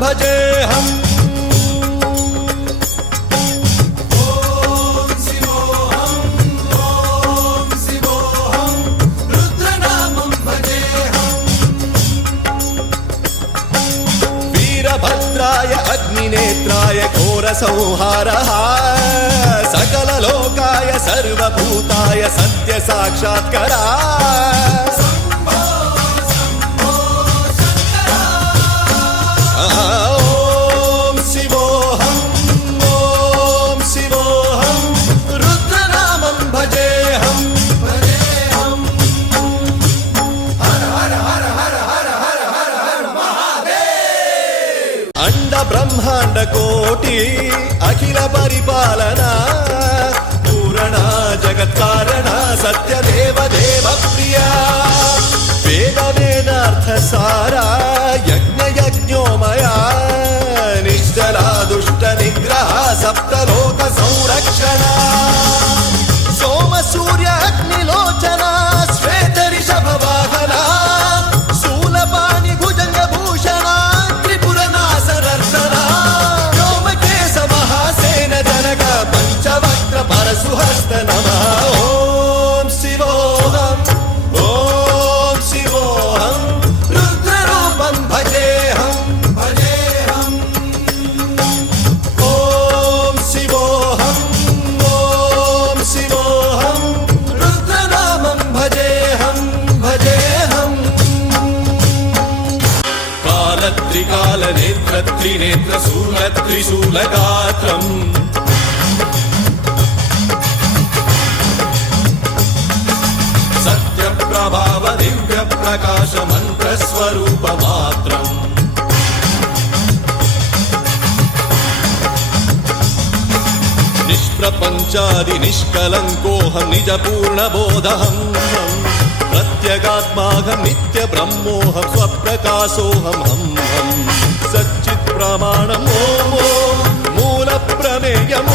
भजेऽहम् वीरभद्राय अग्निनेत्राय घोरसंहारः सकललोकाय सर्वभूताय सत्यसाक्षात्करा ॐ शिवोऽहम् ॐ शिवोऽहम् रुद्रनामं भजेऽहम् हर हर हर हर हर हर हर हर महादेव अंड ब्रह्मांड कोटि अखिल परिपालना पूरणा जगत्कारणा सत्यदेव देव प्रिया वेद वेदार्थ सारा यज्ञ यज्ञोमया निश्चला दुष्ट निग्रह सप्तलोक संरक्षणा सोम सूर्य अग्निलोचना श्वेत ऋषभ वाहना शूलपाणि भुजंग भूषणा त्रिपुर नासनर्तना व्योमकेश महासेन जनक पंचवक्त्र परशुहस्त नमः ओम शिवोऽहम् ओम शिवोऽहम् रुद्ररूपं भजेऽहम् ओम शिवोऽहम् ओम शिवोऽहम् रुद्रनामं भजेऽहम् कालत्रिकालनेत्र त्रिनेत्र शूलत्रिशूलगात्रम् सत्यप्रभाव दिव्य प्रकाश मंत्र स्वरूप मात्रम् निष्प्रपंचादि निष्कलंकोऽहं निज पूर्ण बोधहम् प्रत्यगात्माहं नित्य ब्रह्मोऽहं स्वप्रकाशोऽहं हम सच्चित् प्रमाणम् ओम मूल प्रमेयम्